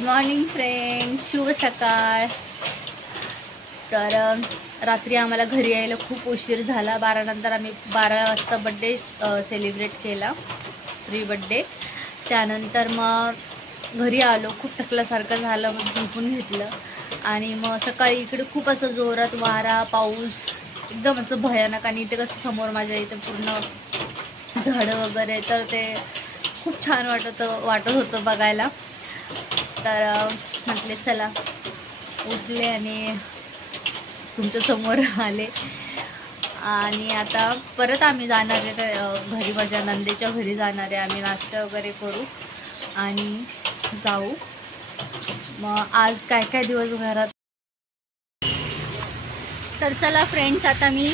Morning friend, शुभ सकाळ। तर रात्री आम्हाला घरी यायला खूप उशीर झाला। 12 नंतर आम्ही 12 वाजता बड्डे सेलिब्रेट केला, प्री बड्डे। त्यानंतर मग घरी आलो, खूप थकल्यासारखं झालं, मग झोपून घेतलं। आणि मग सकाळी इकडे खूप असं जोरात वारा पाऊस एकदम असं भयानक, आणि इथे कसं समोर माझ्या इथे पूर्ण झाडं वगैरे, तर ते खूप छान वाटत होतं बघायला। तर म्हटले चला उठले आणि तुमच्या समोर आले। आणि आता परत आम्ही जाणार आहे घरी, माझ्या नंदेच्या घरी जाणार आहे आम्ही। नाश्ता वगैरे करू आणि जाऊ। मग आज काय काय दिवसभरात, तर चला फ्रेंड्स, आता मी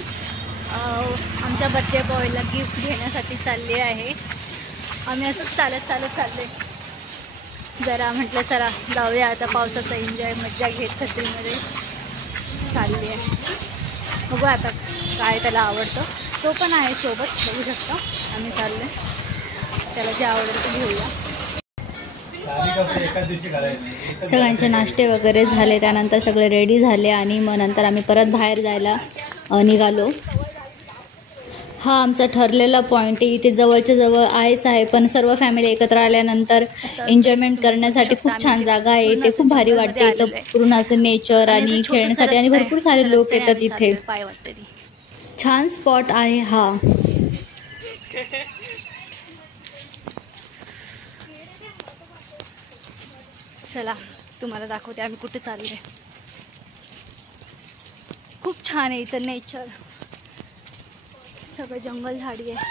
आमच्या बर्थडे बॉयला गिफ्ट घेण्यासाठी चालले आहे। आम्ही असंच चालत चालले, जरा म्हटलं चला जाऊया आता, पावसाचा एन्जॉय मज्जा घेत छत्रीमध्ये चालली आहे। बघू आता काय त्याला आवडतं, तो पण आहे सोबत, बघू शकता। आम्ही चालले, त्याला जे आवडेल ते घेऊया। सगळ्यांचे नाश्ते वगैरे झाले, त्यानंतर सगळे रेडी झाले आणि मग नंतर आम्ही परत बाहेर जायला निघालो। हा आमचा ठरलेला पॉईंट आहे, इथे जवळच्या जवळ आहेच आहे, पण सर्व फॅमिली एकत्र आल्यानंतर एन्जॉयमेंट करण्यासाठी खूप छान जागा आहे। इथे खूप भारी वाटते, इथं पूर्ण असं नेचर आणि खेळण्यासाठी, आणि भरपूर सारे लोक येतात इथे। छान स्पॉट आहे हा। चला तुम्हाला दाखवते आम्ही कुठे चाललोय। खूप छान आहे इथं नेचर, सगळं जंगल झाडी आहे।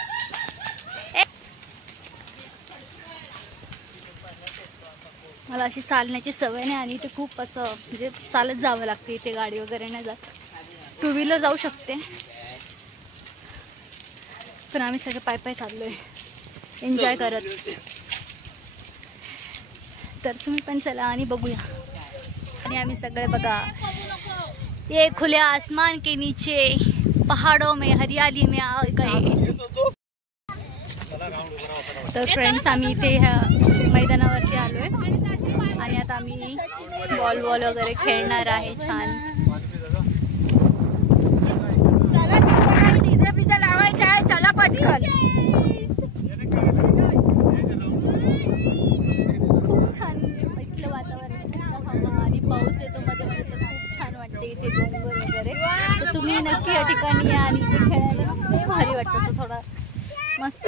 मला अशी चालण्याची सवय नाही, आणि इथे खूप असं म्हणजे चालत जावं लागते, इथे गाडी वगैरे नाही जात। टू व्हीलर जाऊ शकते, पण आम्ही सगळे पाय पाय चाललोय एन्जॉय करत। तर तुम्ही पण चला आणि बघूया। आणि आम्ही सगळे बघा, ये खुले आसमान के नीचे पहाड़ों में हरियाली में आ गए। तर फ्रेंड्स, आम्ही इथे ह्या मैदानावरती आलोय आणि आता आम्ही बॉल वगैरे खेळणार आहे छान। डीजे पिजे लावायचा आहे, चला पटकन। खूप छान ऐकलं वातावरण, हवा आणि पाऊस येतो मध्ये मध्ये, तर खूप छान वाटते इथे डोंगर वगैरे। तर तुम्ही नक्की या ठिकाणी या आणि इथे खेळायला खूप भारी वाटतं, थोडा मस्त।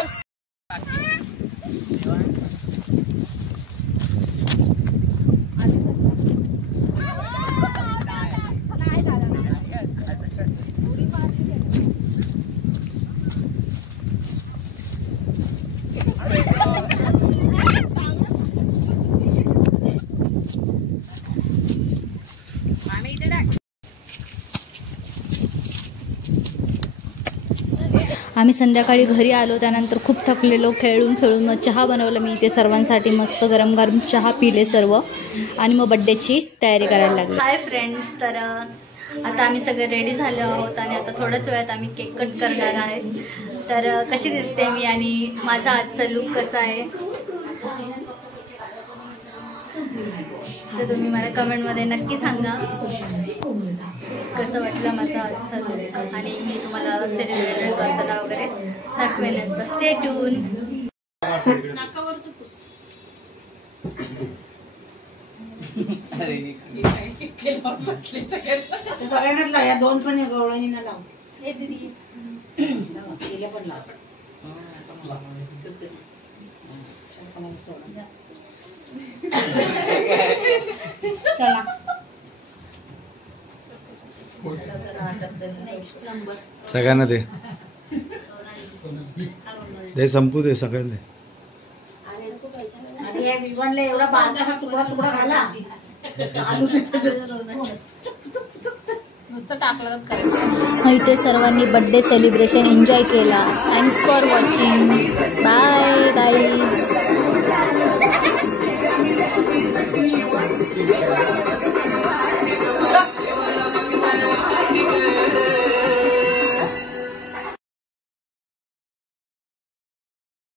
आम्ही संध्याकाळी घरी आलो, त्यानंतर खूप थकलेलो, खेळून मग चहा बनवलं मी इथे सर्वांसाठी, मस्त गरम गरम चहा पिले सर्व, आणि मग बड्डेची तयारी करायला लागली। हाय फ्रेंड्स, तर आता आम्ही सगळे रेडी झालो आहोत आणि आता थोड्याच वेळात आम्ही केक कट करणार आहे। तर कशी दिसते मी आणि माझा आजचा लुक कसा आहे तर तुम्ही मला कमेंटमध्ये नक्की सांगा कसं वाटलं माझा आजचा लुक, आणि मी तुम्हाला सेलिब्रेट करताना वगैरे दाखवेन। Stay tune. सगळ्यांना या दोन पण गवळणी ना लाव। चला सगळ्यांना दे, दे संपू दे सगळ्यांना। अरे विवनला एवढा बारकासा तुकडा तुकडा घाला, नुसतं टाकलं करायचं। इथे सर्वांनी बर्थडे सेलिब्रेशन एन्जॉय केला। Thanks for watching, bye guys.